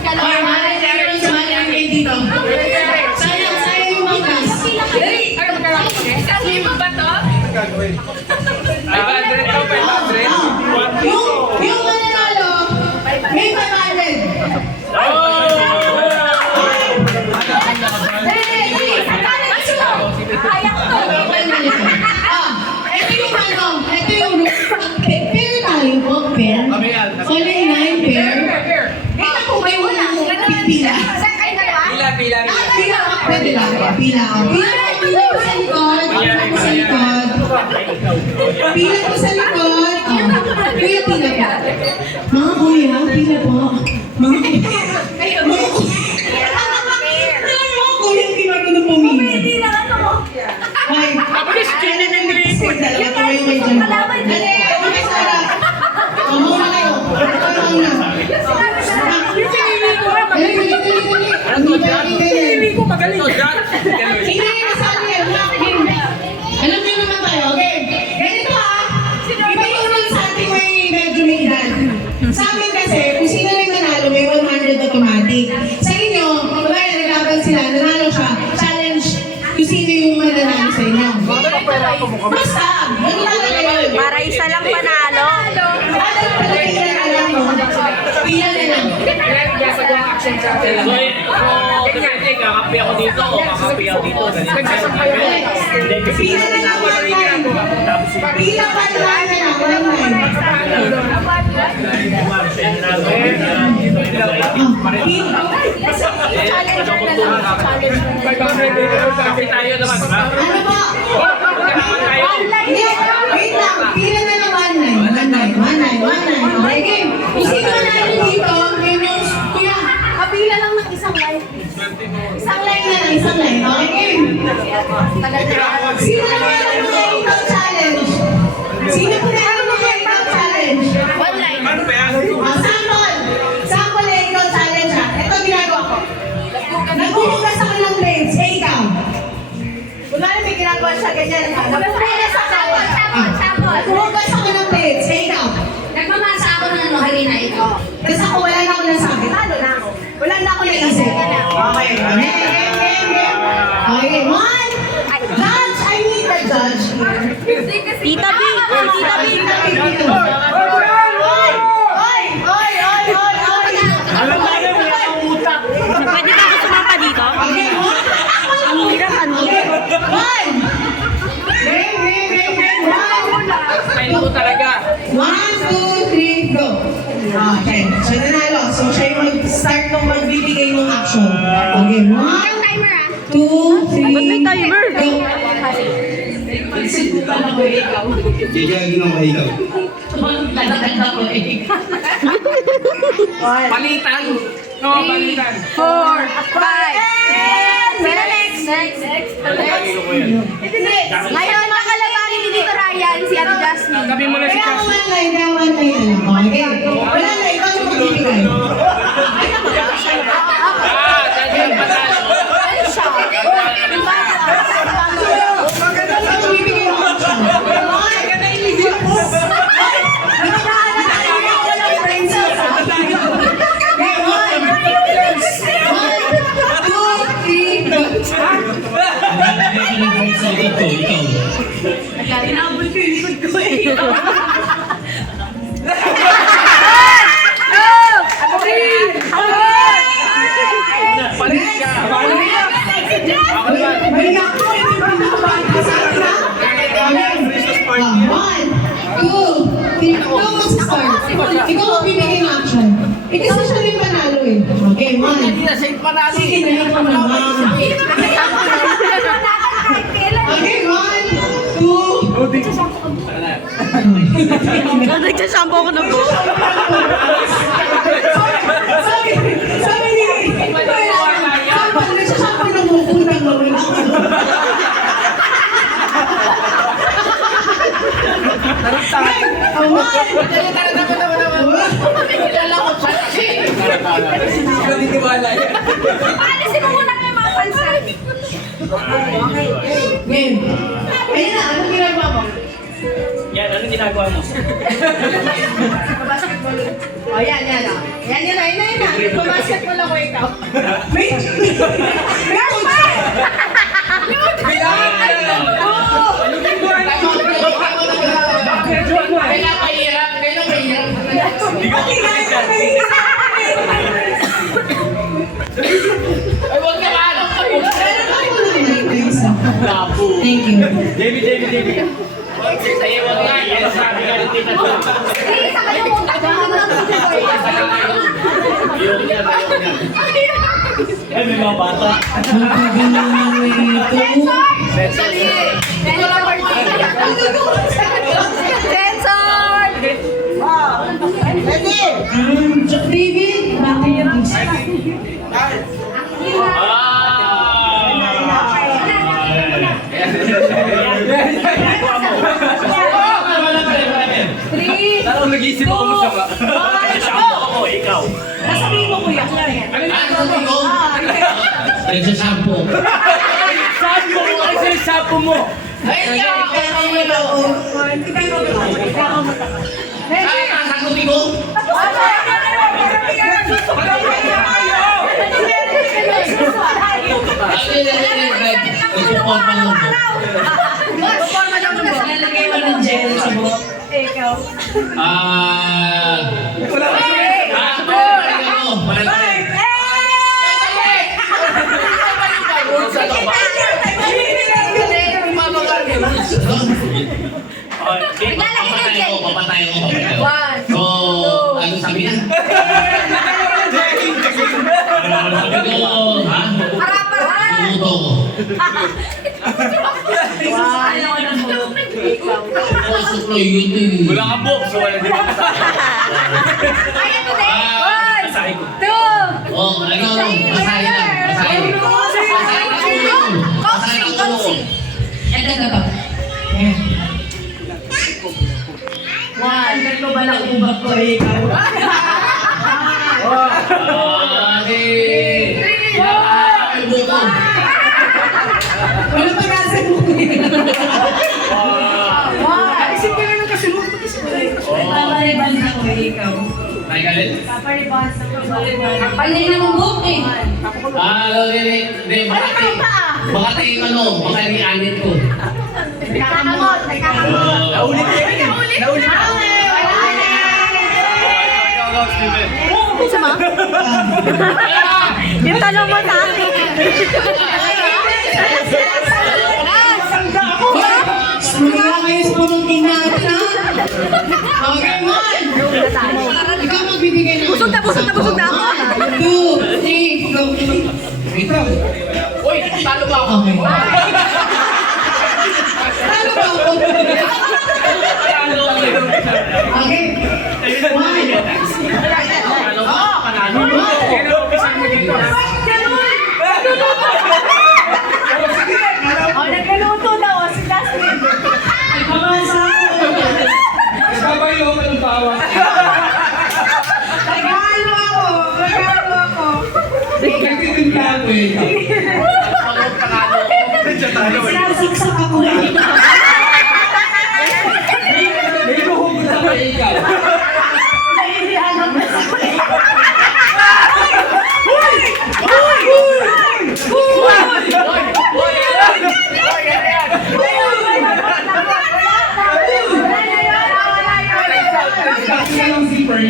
Sumali kayo dito. Sayang yung manggas. Kasi mo ba to? 500 to, 500. Yung mananalo, may 500. Ito yung ano, ito yung pair tayo po, pair. Kulay na yung pair. Ito po may wala. Pila. Pila. Pila ka, pwede lang. Pila ko sa likod. Pila ko sa likod. Pila ko sa likod. Kuya, pila po. Mga kuya, pila po. Mga kuya, hindi marunong pumili. Ay, kaya na nag-isip. Dalawa kayo may dyan. Dali, okay, Sara. Muna kayo. Muna. Pinili ko magaling. Hindi, kasali yan. Alam niyo naman tayo, okay? Ganito iba yung rule sa ating medyo may edad. Sa amin kasi, kung sino rin nanalo, may 100 automatic. Sa inyo, wala na naglaban sila, nanalo siya, challenge kung sino yung mananalo sa inyo. Basta, nanalo kayo. Para isa lang panalo. Pila na lang. Depende, kakapi ako dito o kakapi ako dito. Pila na lang, pila pa lang na lang, walang Kakapi tayo naman, ha? ano po? Wait lang, pila na lang, 1-9. Okay, game. Kung sino manalo dito, yun yung, kuya, kapila lang ng isang line. Isang line na lang, isang line. Okay, game. Sino naman ang ikaw challenge? Sino po na ang ikaw challenge? One line. Sample na ikaw challenge ha. Ito ginagawa ko. Naghuhugas ako ng plates. Ikaw. Wala na may ginagawa siya ganyan. Naghuhugas ako ng plates. Ikaw. Nagmamasa ako ng ano, harina ito. Tapos ako wala na ako nasabi. Talo na ako. Wala na ako naisip. Okay. Game. Okay, one. Judge, I need the judge here. Tita B! Tita B! Pwede ba ako sumapa dito? Ang hirap, ano? Style ko talaga. 1, 2, 3, go! Okay, siya nanalo. So, siya yung mag-start nung magbibigay ng action. Okay, 1, 2, 3, Ba't may timer? go! Jajagin ako ikaw. Palitan. No, palitan. 4, 5, Sino next? Ngayon, makalabanin ni Dito Ryan, si Ate Jasmine. Sabi mo na si Kaya ako Jasmine. one line na lang. Okay, wala na, ikaw yung magbibigay. Dahil yung panalo. Ikaw yung magbibigay ng action. Palit ka. Ikaw ang bibigay ng action. Kasi siya rin panalo eh. Okay, 1. Sige, dahil ko naman. Okay, 1, 2. Nagsasampo ko ng buhok. Sabi ni, nagsasampo ng bukutang mawin ako. Paalisin mo muna kayo mga pansa. Game. Ayun na, anong ginagawa mo? Yan, ano ginagawa mo? Basketball. Oh, yan. Yan. Yan. Basketball. basketball ako ikaw. May Kailan mahirap? Kailan mahirap? Ay, huwag ka maalam. Labo. Thank you. Jamie. Sa'yo, huwag nga. Yan, sabi ka ng tita ko. Sige, sa kayo mo. Tabahan mo lang si Victoria. Ayoko niya. Ay, may mga bata. Sensor! David, Parang nag-iisip ako mo sama. Shampoo ako, ikaw. nasabihin mo kuya. Nagsasampo. Sabi mo, ano sa shampoo mo? Ay, nakasagutin ko. Lalagay mo ng gel sa buhok. Papatay ko. One. So, ano sabi niya? Sabi ko, ha? Para-parahan! Luto ko. Pasok ko yun eh. Wala ka book, so wala din ako sa Kaya mo din! One! sabi ko. Two! Oh, ano? Masahin lang. Masahin. Masahin ang ulo ko. Masahin ang ulo ko. Ito. One. Ito ba lang ubak ko ikaw? Ay, buto. Wala pa nasa buko. One! Isip ka na kasi mo. Papariban ako ikaw. Ay, galit. Papariban sa Panay na mong buhok eh. Hindi, baka tayo ano, baka ni-anit ko. Nakakamot! Nakakamot! Naulit ka rin. Naulit ka. Go, Steven. Sama? Yung tanong mo sa akin. Wala kayo sa pamangkin natin ha? Okay, one. Ikaw magbibigay ng Busog na ako. 2, 3, go. Ikaw. Uy, talo ba ako? Okay. Talo ba ako? Talo ako. Okay. One. Talo ba? Panalo. Kailan mo pisan mo dito? Oh, nagkaluto daw si Dustin. Pamasa ako. Sabayo ka ng tawa. Regalo ako. Nagtitinda ako eh. Sinasaksak ako eh. May buhog na ba ikaw? Kasi na lang zipper.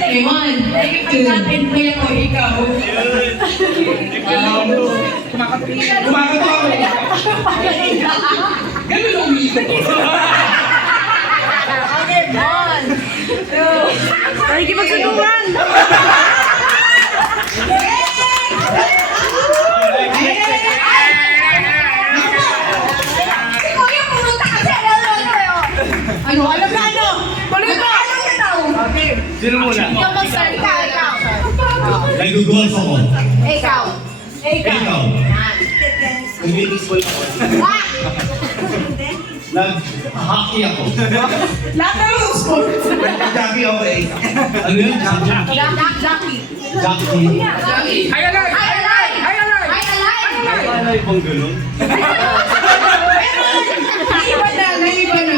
Okay, 1, 2, kaya ko ikaw. Kumakato ako. Ganun ang umiikot ko. Okay, one. Two. Nakikipagsuduan. Si Kuya pumunta kasi alam mo. Ano? Alam na ano? Tuloy ba? Alam niya daw. Sino muna? Ikaw mag-start ka, ikaw. Nag-golf ako. Ikaw. Ikaw. Nag-baseball ako. Ah! Nag-hockey ako. Lahat na yung sports. Nag-jockey ako eh. Ano yun? Jockey. Jackie. Jockey. Ay, alay! Ay, alay! Ay, alay! Ay, alay! Ano yung pang ganun? Naiba na.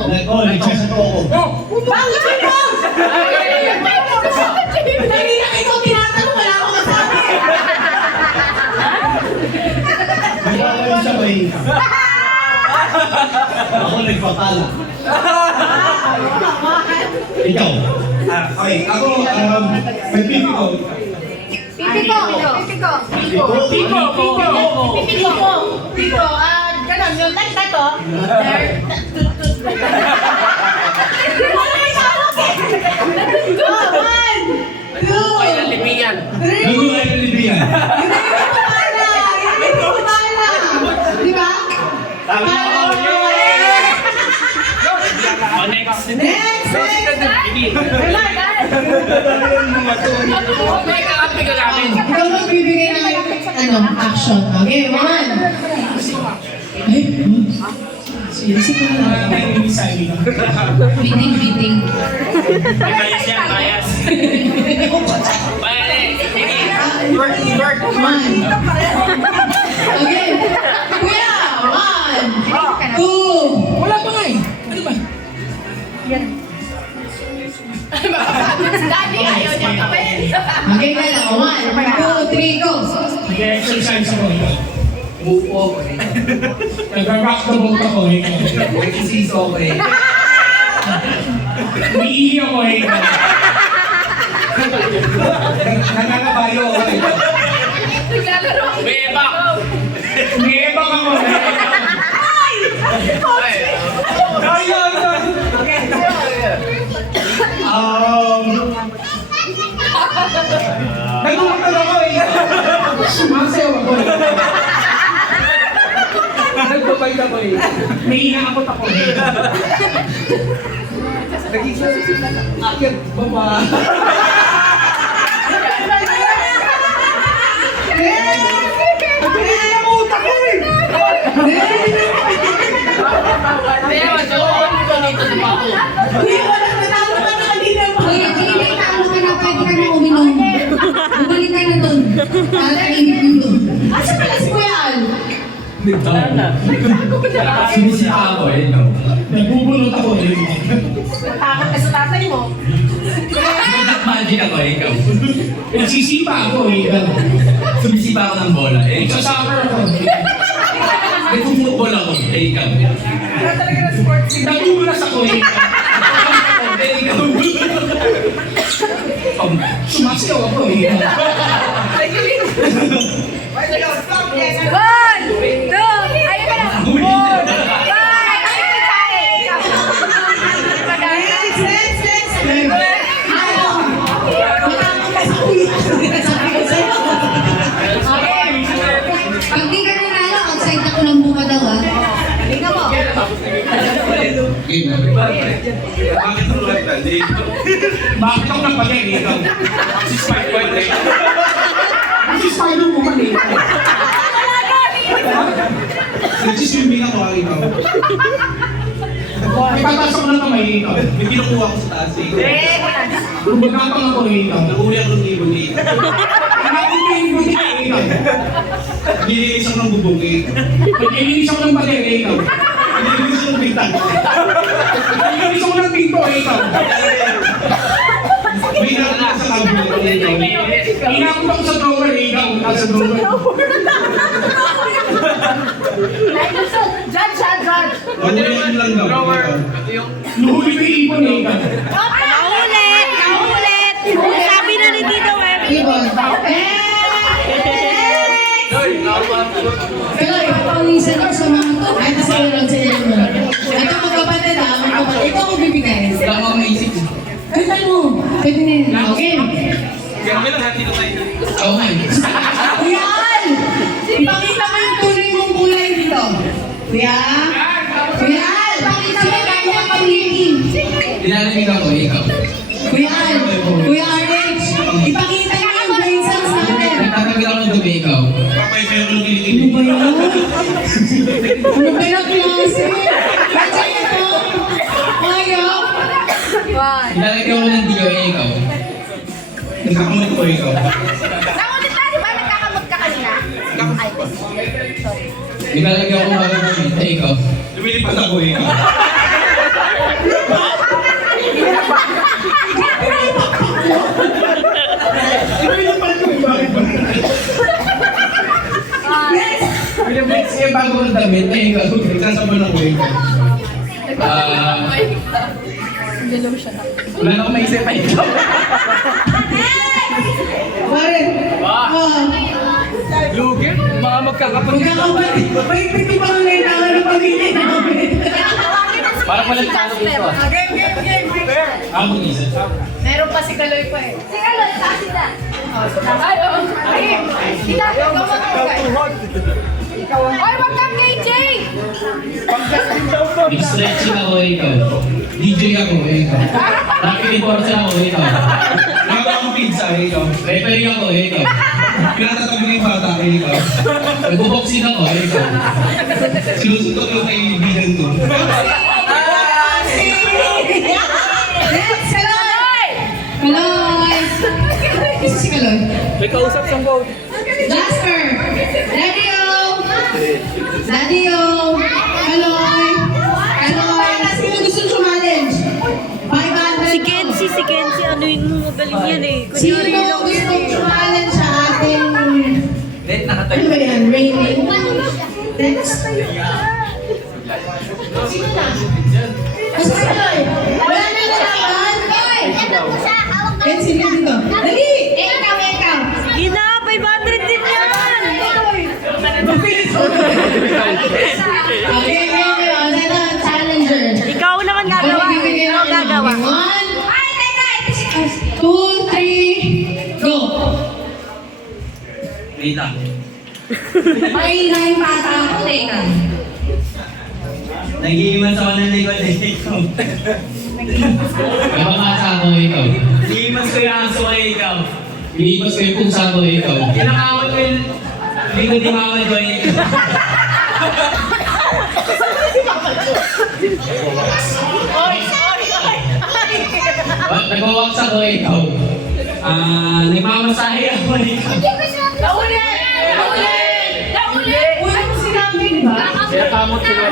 Oh, nagsasato ako. Bakit sino? Kanina ikaw tinatanong, wala akong masabi. Nagpapala siya ko eh. Ako nagpapala. Ikaw. Okay, ako, nagpipi ko. Pipi ko. Ganon, yung tato. Wala may tawag eh. One, two, Libigan. Nagulay ng libigan. Di ba? Next. Next! Okay, kakampi ka namin. Ikaw magbibigay ng action. Okay, one. Ay, seriously ka na. Biting. Bias yan, bias. Pare, sige. Work. One. Okay. Kuya, one. Two. Wala pa nga eh. Ano ba? Daddy, ayaw niya kami. Okay na lang. One, two, three, go. Nag-exercise ako. Move off eh. Nag-rock the boat ako eh. Nagsisiso ko eh. Umiihi ako eh. Nangangabayo ako eh. Naglalaro. Bebak! Umiibang ako eh. Ayun! Nagulungan ako eh. Sumasayaw ako eh. Nagbabay ka ba eh? May inaakot ako eh. Akit, baba. Kuya, walang natalo ka na kanina pa. Kuya, hindi talo ka na, pwede ka na uminom. Bumalik ka na dun. Para init yung dun. Asa pala si Kuya Al? Sinisita ako eh, no? Nagbubulot ako eh. Takot ka sa tatay mo. Black magic ako eh, ikaw. Nagsisipa ako eh. Sumisipa ako ng bola eh. Nagsasuffer ako eh. Nagpuputbol ako eh, ikaw. Nagugulas ako eh. Eh, ikaw. Sumasayaw ako eh. One, two, ayun ka na. Bye! Next. Ano? Matapos ka sa kuya. Sabi ko sa'yo. Okay. Pag di ka nanalo, outside ako ng buka daw ah. Tingnan mo. Bakit mo like that? Bakit ako napagay eh? Si Spider-Man eh. Si Spider mo man eh. Nagsiswimming ako ang ikaw. May tatasok na kamay eh. May kinukuha ko sa taas eh. Magkakang ako eh. Nakuha ako ng ibon eh. Nakakong may ibon eh. Nililis ako ng bubong eh. Pag-ilinis ako ng bater eh. Nililis ako ng bintang. Pag-ilinis ako ng pinto eh. May nakakita sa kabul eh. Inakot ako sa drawer eh. Nasa drawer. Judge. Mabuhay lang daw. Nuhuli ko yung ibon eh. Naulit! Sabi na ni Tito Webby. Ibon. Pero ipapawisan ako sa mga to. Ay, kasi yun sa inyo mo. Ito magkapatid ha. Ito ako bibigay. Wala akong maisip. Ay, ano? Pwede na yun. Okay. Kaya lang hati na tayo. Okay. Kuya Al! Ipakita mo yung tunay mong kulay dito. Kuya? Kuya Al! Ipakita mo yung kanya pag-living. Nilalamig ako eh, ikaw. Kuya Al! Kuya RH! Ipakita niyo yung brain cells natin. Nagtatagil ako ng dumi, ikaw. Papay pero ng Ano kilikili. ba yun? Ano ba yung klase? Kasi ito, kaya. One. Nilalagay ako ng diyo eh, ikaw. Nagkakamot ko ikaw. Nakulit na, di ba? Nagkakamot ka kanina? Ay, sorry. Nilalagay ako ng bagay ng ikaw. Lumilipat ako eh, ikaw. bago ng damit, ay ikaw, sasabon ng uwi ko. Wala na akong maisip ay ikaw. Warren. Lugi? Mga magkakapatid. Magkakapatid. Mahigpit yung mga kailangan ng pamilya namin. Parang walang talo dito ah. Ako mag-isa. Meron pa si Kaloy pa eh. Si Kaloy, kasi na. Ay, kita ko Ay, wag kang KJ! Nag-stretching ako, ikaw. DJ ako, ikaw. Rapid enforcer ako, ikaw. Nagawa akong pizza, ikaw. Referee ako, ikaw. Pinatatabi ng bata, ikaw. Nag-boxing ako, ikaw. Sinusuntok yung kaibigan ko. Yes, Kaloy! Kaloy! Isa si Kaloy. May kausap siyang vote. Jasper! Daddy-o! Daddy-o! Kaloy! Kaloy! Sino gusto challenge? 500. Si Kenzie, ano yun mo, magaling yan eh. Sino Kunyari lang gusto yan eh. challenge sa ating... Net, Ano nakatayo. ba yan? Raining? Next? Sino na? Basta si Kaloy! Wala na nalaman! Kenzie, dito. Dali! Ikaw! Sige na, 500 din yan! Okay, challenger. Ikaw naman gagawa. Ikaw gagawa. 1, 2, 3, go! Wait lang. Maingay bata ako, teka. Nag-iiwan sa kanan likod na ikaw. Napamasa ako, ikaw. Nag-iiwan ko yung aso kay ikaw. Iniibas ko yung pusa ko, ikaw. Kinakawat ko yung likod ni Mama Joy. Nag-walks ako, ikaw. Nagmamasahe ako ikaw. Una mo sinabi, di ba? Kaya kamot sila.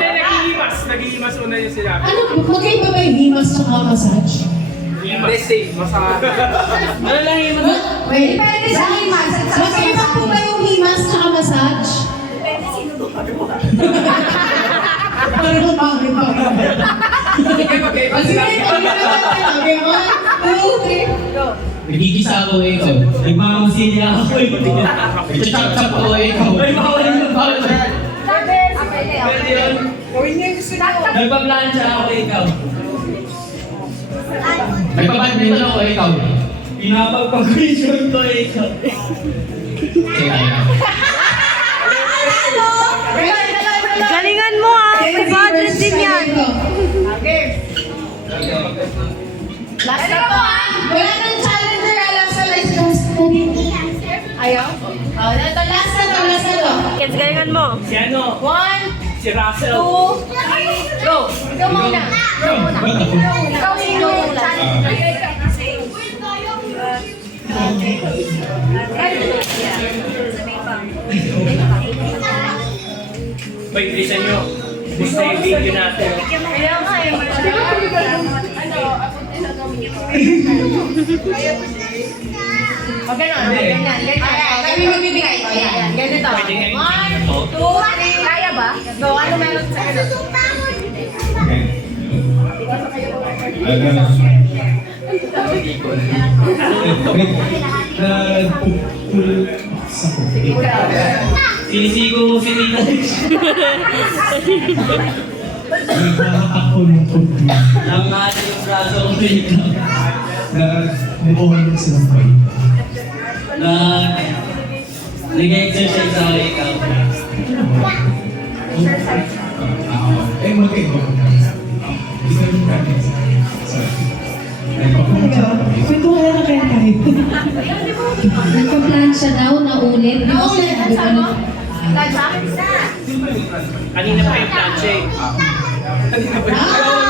Nag-iimas una yung sila. Ano, magkaiba ba yung himas tsaka massage? Blessing. Ano lang yung Wait, magkaiba po ba yung himas tsaka massage? Parang bakit pa? O sige, okay, 1, 2, 3, go! Nagigisa ako, ikaw. Nagmamasilya ako. Nag-chop-chop ako, ikaw. Ay, bawal yung bawal. Pwede yun. Nagpa-plancha ako ikaw. Nagpapagpinto ako, ikaw. Pinapagpag-vision ko ikaw. Galingan mo ah, 500 din yan. Last na po ah. Wala nang challenger, alam sa live stream. Ayaw? Oh, ito, last na to. Kenz, galingan mo. Si ano? 1, Si Russell. 2, 3, go! Ikaw muna. Ikaw muna. May bilisan nyo. Gusto yung video natin. Kaya nga eh. Ano, apuntin na gawin niyo. O gano'n, ganyan. Kami magbibigay. Ayan, ganito. 1, 2, 3. Kaya ba? Go, ano meron sa ano? Sinisigo mo si Tita. Ako ng puti Nanghali yung braso ko ikaw. na nabuhay na silang kayo. Nag-exercise ako ikaw. Eh, magkaiba ko. Isa yung practice. Kwento ka na kaya kahit. Nagpa-plancha daw na ulit. Naulit, ang sabi mo? Plancha? Kanina pa yung planche. Ah!